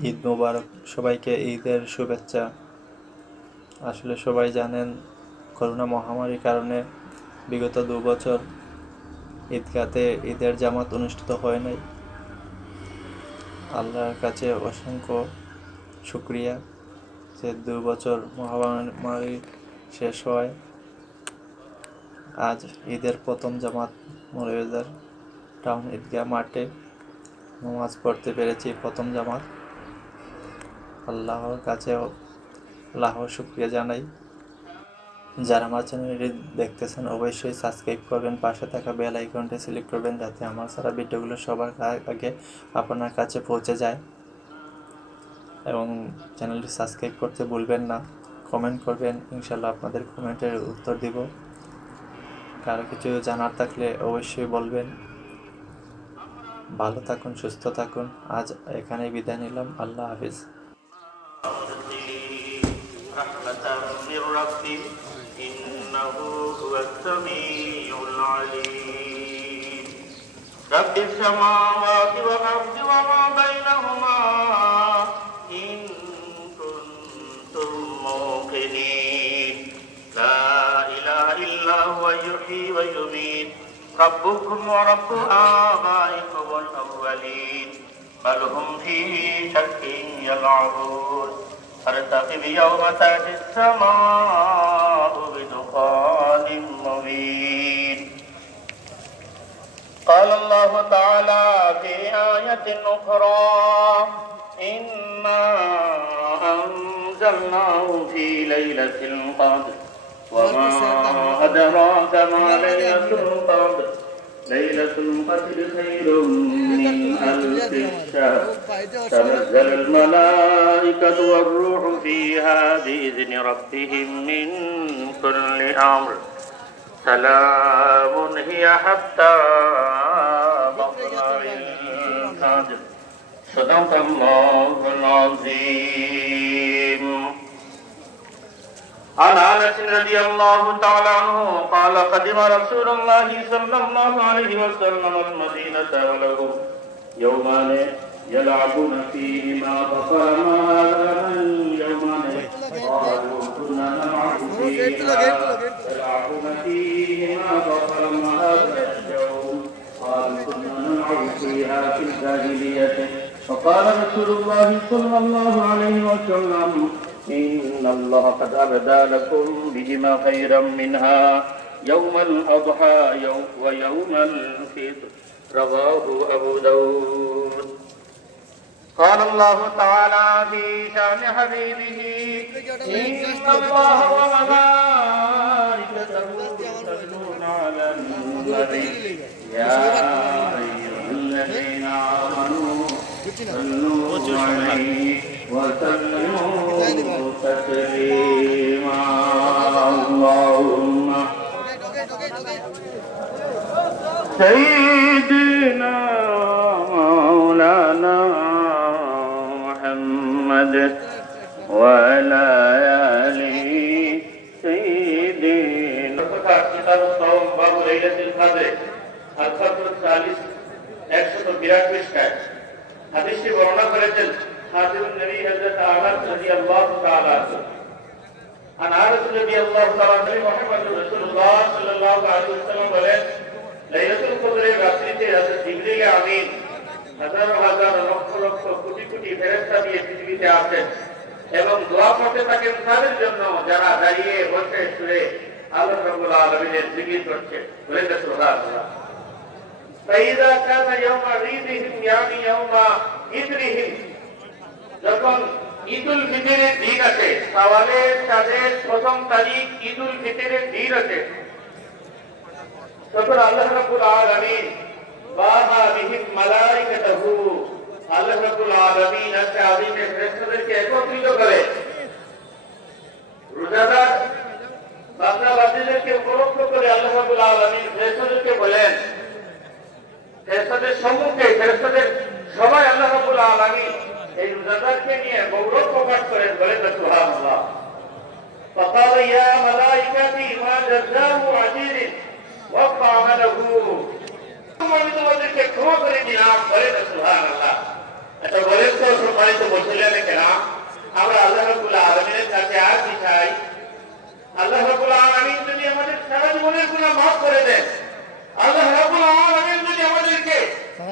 ঈদ মোবারক, সবাইকে ঈদের শুভেচ্ছা। আসলে সবাই জানেন করোনা মহামারীর কারণে বিগত 2 বছর ঈদগাতে ঈদের জামাত অনুষ্ঠিত হয় নাই। আল্লাহর কাছে অসংখ্য শুকরিয়া যে 2 বছর মহামারী শেষ হয় আজ ঈদের প্রথম জামাত মৌলভীবাজার টাউন ঈদগাহ মাঠে নামাজ পড়তে পেরেছি। প্রথম জামাত, আল্লাহর কাছে লাখ শুকরিয়া জানাই। যারা আমার চ্যানেলটি দেখতেছেন অবশ্যই সাবস্ক্রাইব করবেন, পাশে থাকা বেল আইকনটি সিলেক্ট করবেন যাতে আমার সারা ভিডিওগুলো সবার আগে আপনার কাছে পৌঁছে যায়। এবং চ্যানেলটি সাবস্ক্রাইব করতে ভুলবেন না। কমেন্ট করবেন, ইনশাল্লাহ আপনাদের কমেন্টের উত্তর দিব। কারো কিছু জানার থাকলে অবশ্যই বলবেন। ভালো থাকুন, সুস্থ থাকুন। আজ এখানেই বিদায় নিলাম। আল্লাহ হাফিজ। رب السماوات والأرض وما بينهما إن كنتم موقنين لا إله إلا هو يحيي ويميت ربكم ورب آبائكم الأولين بل هم في شك يلعبون فارتقب يوم تأتي السماء بدخان مبين قال الله تعالى في آية أخرى إنا أنزلناه في ليلة القدر وما أدراك ما ليلة القدر ليلة القدر خير من ألف شهر تنزل الملائكة والروح فيها بإذن ربهم من كل أمر سلام هي حتى مطلع الفجر صدق الله العظيم عن انس رضي الله تعالى عنه قال قدم رسول الله صلى الله عليه وسلم المدينة وله يومان يلعبون فيهما فقال ما هذا اليومان قالوا كنا نلعب فيهما يلعبون فيهما فقال ما هذا اليوم قالوا كنا نلعب فيها في الجاهلية فقال رسول الله صلى الله عليه وسلم إن الله قد أبدى لكم بهما خيرا منها يوم الأضحى ويوم الفطر رواه أبو داود قال الله تعالى في شأن حبيبه إن الله وملائكته يصلون على النبي يا أيها الذين آمنوا صلوا عليه وسلموا تسليما اللهم سيدنا مولانا محمد وعلى آله سيدنا كتاب الصوم باب ليلة القدر الفصل الثالث 182 পৃষ্ঠায় হাদিসটি বর্ণনা করেছেন খাদিমুন নবী হযরত আনাস রাদিয়াল্লাহু তাআলা আনহু আনাস রাদিয়াল্লাহু তাআলা নবী মুহাম্মদ রাসূলুল্লাহ সাল্লাল্লাহু আলাইহি ওয়াসাল্লাম বলেন লাইলাতুল কদরের রাত্রিতে হযরত জিবরিল আমিন হাজার হাজার লক্ষ লক্ষ কোটি কোটি ফেরেশতা দিয়ে পৃথিবীতে আসেন এবং দোয়া করতে থাকেন তাদের জন্য যারা দাঁড়িয়ে বসে শুয়ে আল্লাহ রাব্বুল আলামিনের জিকির করছে। বলেন সুবহানাল্লাহ। فإذا كان يوم عيدهم يعني يوم إدرهم যখন ঈদুল ফিতরের দিন আছে, শাওয়ালের চাঁদের প্রথম তারিখ ঈদুল ফিতরের দিন আছে, তখন আল্লাহ রাব্বুল আলামিন বাহা বিহিম মালাইকাতুহু আল্লাহ রাব্বুল আলামিন আজকে আযীমের ফেরেশতাদেরকে একত্রিত করে রোজাদার বান্দাবান্দীদেরকে উপলক্ষ করে আল্লাহ রাব্বুল আলামিন ফেরেশতাদেরকে বলেন, ফেরেশতাদের সম্মুখে ফেরেশতাদের সবাই আল্লাহ রাব্বুল আলামিন এই রোজাদারকে নিয়ে গৌরব প্রকাশ করেন। বলেন সুবহানাল্লাহ। فقال يا ملائكتي ما جزاء عجيل وقع عمله আমি তোমাদেরকে ক্ষমা করে দিলাম। বলেন সুবহানাল্লাহ। এটা বলেন তো সম্মানিত মুসলিম কেরাম, আমরা আল্লাহ রাব্বুল আলামিনের কাছে আর কি চাই? আল্লাহ রাব্বুল আলামিন যদি আমাদের সারা জীবনের গুনাহ মাফ করে দেন, আল্লাহ রাব্বুল আলামিন যদি আমাদেরকে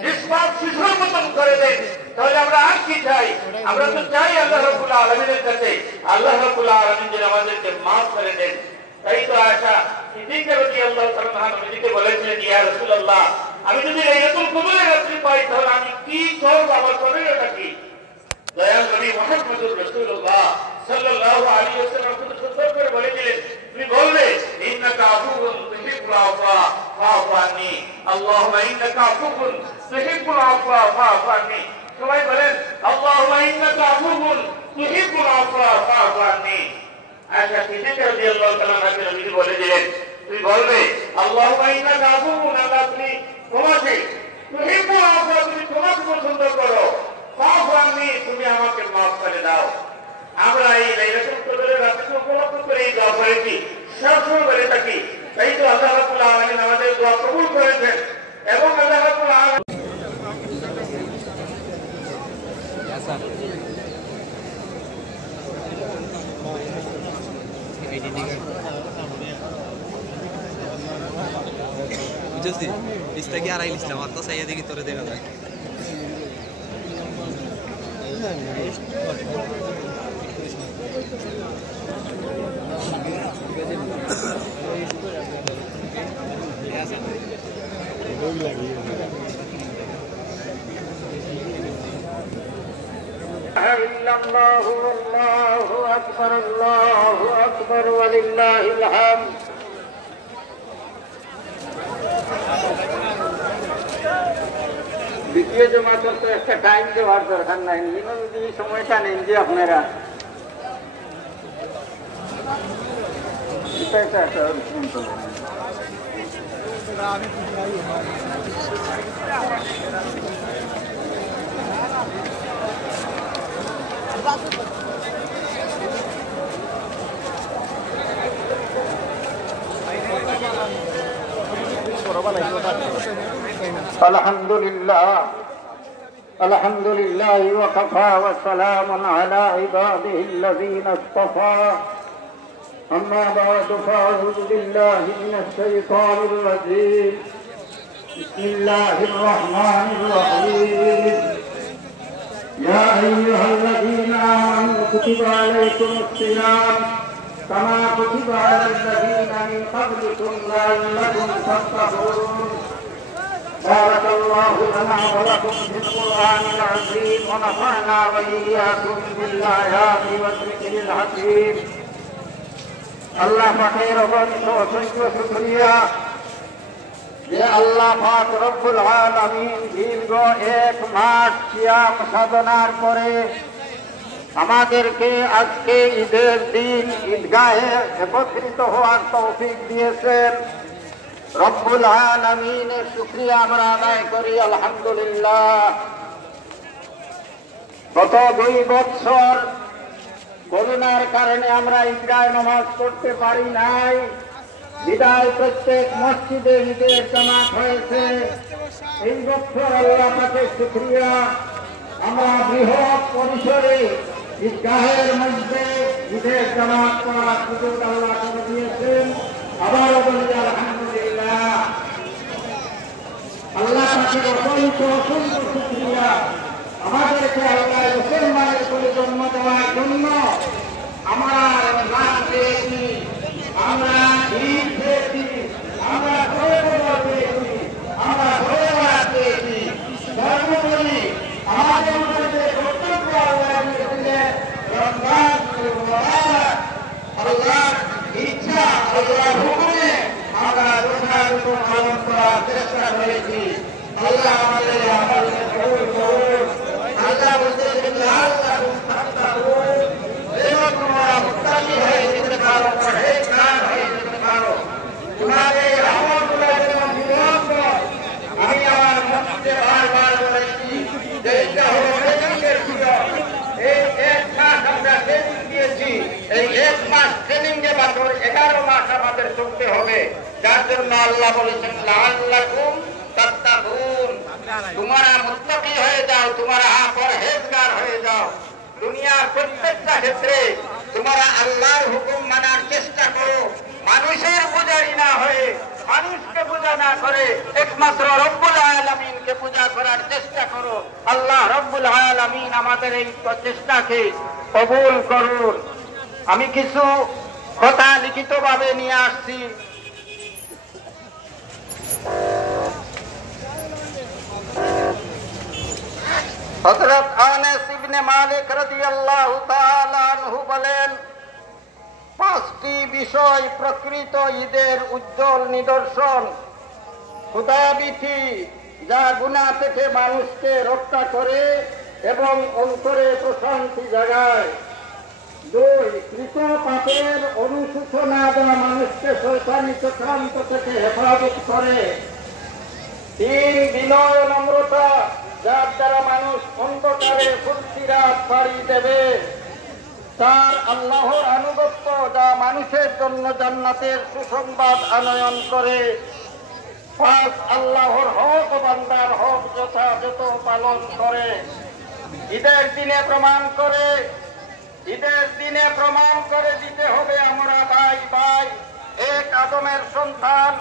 নিষ্পাপ শিশুর মতন করে দেন, তাহলে আমরা আর কি চাই? আমরা তো চাই আল্লাহ রাব্বুল আলামিনের কাছে আল্লাহ রাব্বুল আলামিন যেন আমাদেরকে মাফ করে দেন। তাই তো আয়েশা সিদ্দিকা রাদিয়াল্লাহু তাআলা আনহা নবীকে বলেছিলেন, ইয়া রাসূলুল্লাহ, আমি যদি লাইলাতুল কদরের রাত্রি পাই তাহলে আমি কি করব? আমার করণীয়টা কি? দয়াল নবী মুহাম্মদুর রাসূলুল্লাহ সাল্লাল্লাহু আলাইহি ওয়াসাল্লাম খুব সুন্দর করে বলেছিলেন, তুমি বলবে ইন্নাকা আফুউন তুহিব্বুল আফওয়া ফাআফু আন্নী, আল্লাহুম্মা ইন্নাকা আফুউন তুহিব্বুল আফওয়া ফাআফু আন্নী। সবাই বলেন আল্লাহুম্মা ইন্নাকা আফুউন তুহিব্বুল আফওয়া ফাআফু আন্নী। আয়েশা সিদ্দিকা রাদিয়াল্লাহু তাআলা আনহা নবীকে বলে দিলেন, তুমি বলবে আল্লাহুম্মা ইন্নাকা আফুউন, আল্লাহ তুমি ক্ষমাশীল, তুহিব্বুল আফওয়া, তুমি ক্ষমাকে পছন্দ করো, ফাআফু আন্নী, তুমি আমাকে মাফ করে দাও। আমরা এই লাইলাতুল কদরের রাতকে উপলক্ষ করে এই দোয়া করেছি, সবসময় বলে থাকি। তাই তো আল্লাহ রাব্বুল আলামিন আমাদের দোয়া কবুল করেছেন এবং আল্লাহ রাব্বুল আলামিন বুঝছি ইস্তাকি আর আইলিসলাম আর তো সাইয়া দেখি তোরে দেখা যায়। আল্লাহু আকবার ওয়ালিল্লাহিল হামদ। দ্বিতীয় জমাতের তো একটা টাইম দেওয়ার দরকার নাই, যদি সময়টা নেন যে আপনারা আলহামদুলিল্লাহ আলহামদুলিল্লাহ ওয়া কাফা ওয়া সালামুন আলা ইবাদিহিল্লাযীনা ইসতাফা। أما بعد فأعوذ بالله من الشيطان الرجيم. بسم الله الرحمن الرحيم. يا أيها الذين آمنوا كتب عليكم الصيام كما كتب على الذين من قبلكم لعلكم تتقون. بارك الله لنا ولكم في القرآن العظيم ونفعنا وإياكم بالآيات والذكر الحكيم. আল্লাহ পাকের অগণিত অসংখ্য শুকরিয়া যে আল্লাহ পাক রব্বুল আলামিন দীর্ঘ 1 মাস সিয়াম সাধনার পরে আমাদেরকে আজকে ঈদের দিন ঈদগাহে একত্রিত হওয়ার তৌফিক দিয়েছেন। রব্বুল আলামিনের শুকরিয়া আমরা আদায় করি আলহামদুলিল্লাহ। গত 2 বছর করোনার কারণে আমরা ঈদগাহে নামাজ পড়তে পারি নাই, বিদায় প্রত্যেক মসজিদে ঈদের জামাত হয়েছে। এই বছর আল্লাহ পাকের শুকরিয়া আমরা বৃহৎ পরিসরে ঈদগাহের মধ্যে ঈদের জামাত করার সুযোগ আল্লাহ করে দিয়েছেন। আবারও বলি আলহামদুলিল্লাহ। আল্লাহ পাকের অসংখ্য অসংখ্য শুকরিয়া আমাদেরকে আল্লাহ মুসলমানের করে জন্ম দেওয়ার জন্য আমরা রমজান পেয়েছি, আমরা ঈদ পেয়েছি, আমরা পেয়েছি, আমরা পেয়েছি। সর্বোপরি আমাদের মধ্যে কর্তব্য আল্লাহ দিয়েছিলেন রমজান আল্লাহর ইচ্ছা আল্লাহর হুকুমে আমরা যথাযথ পালন করার চেষ্টা করেছি। আল্লাহ আমাদের আমলকে কবুল করুন। আল্লাহ বলতেছেন আল্লাহ তোমরা মুত্তাকি হয়ে যেতে পারো, পরহেজগার হয়ে যেতে পারো। তোমাদের আমলগুলো যেন নিরন্তর, আমি আমার মসজিদে বারবার বলেছি যে এটা হলো ট্রেনিংয়ের সুযোগ। এই 1 মাস আমরা ট্রেনিং দিয়েছি, এই 1 মাস ট্রেনিং এ বাকি 11 মাস আমাদের চলতে হবে। যার জন্য আল্লাহ বলেছেন লাআল্লাকুম তাত্তাকুন, তোমরা মুত্তাকি হয়ে যাও, তোমরা পরহেজগার হয়ে যাও। দুনিয়ার প্রত্যেকটা ক্ষেত্রে তোমরা আল্লাহর হুকুম মানার চেষ্টা করো, মানুষের পূজারি না হয়ে, মানুষকে পূজা না করে একমাত্র রব্বুল আলামিনকে পূজা করার চেষ্টা করো। আল্লাহ রব্বুল আলামিন আমাদের এই প্রচেষ্টাকে কবুল করুন। আমি কিছু কথা লিখিতভাবে নিয়ে আসছি। হযরত আনাস ইবনে মালিক রাদিয়াল্লাহু তাআলা আনহু বলেন, 5টি বিষয় প্রকৃত ঈদের উজ্জ্বল নিদর্শন। ক্ষুধাবিধি, যা গুনাহ থেকে মানুষকে রক্ষা করে এবং অন্তরে প্রশান্তি জাগায়। 2, কৃত পাপের অনুশোচনা, যা মানুষকে শয়তানি চক্রান্ত থেকে হেফাজত করে। 3, বিনয় নম্রতা, যার দ্বারা মানুষ অন্ধকারে ফুলসিরাত পাড়ি দেবে। 4, আল্লাহর আনুগত্য, যা মানুষের জন্য জান্নাতের সুসংবাদ আনয়ন করে। 5, আল্লাহর হক ও বান্দার হক যথাযথ পালন করে। ঈদের দিনে প্রমাণ করে দিতে হবে আমরা ভাই ভাই, এক আদমের সন্তান,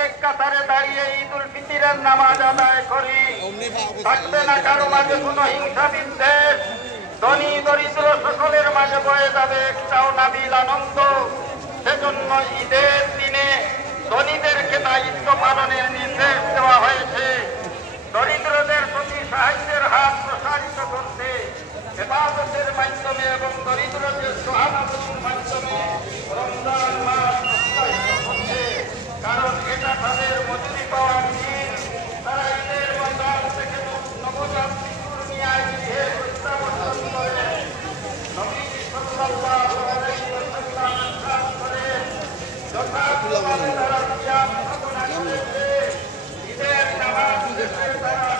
এক কাতারে দাঁড়িয়ে ঈদুল ফিতরের নামাজ আদায় করি। থাকবে না কারো মাঝে কোনো হিংসা বিদ্বেষ, ধনী দরিদ্র সকলের মাঝে বয়ে যাবে একটাও নাবিল আনন্দ। সেজন্য ঈদের দিনে ধনীদেরকে দায়িত্ব পালনের নির্দেশ দেওয়া হয়েছে, দরিদ্রদের প্রতি সাহায্যের হাত প্রসারিত করতে, ইবাদতের মাধ্যমে এবং দরিদ্রদের সহানুভূতির মাধ্যমে রমজান মাস উৎসাহিত করছে। কারণ এটা তাদের মজুরি পাওয়ার দিন। তারা ঈদের বাজার থেকে নবজাত শিশুর নিয়ে গৃহে প্রত্যাবর্তন করে। নবী সাল্লাল্লাহু আলাইহি ওয়াসাল্লামের সাথ করে যথাযথভাবে তারা সিয়াম সাধনা করেছে। ঈদের নামাজ শেষে তারা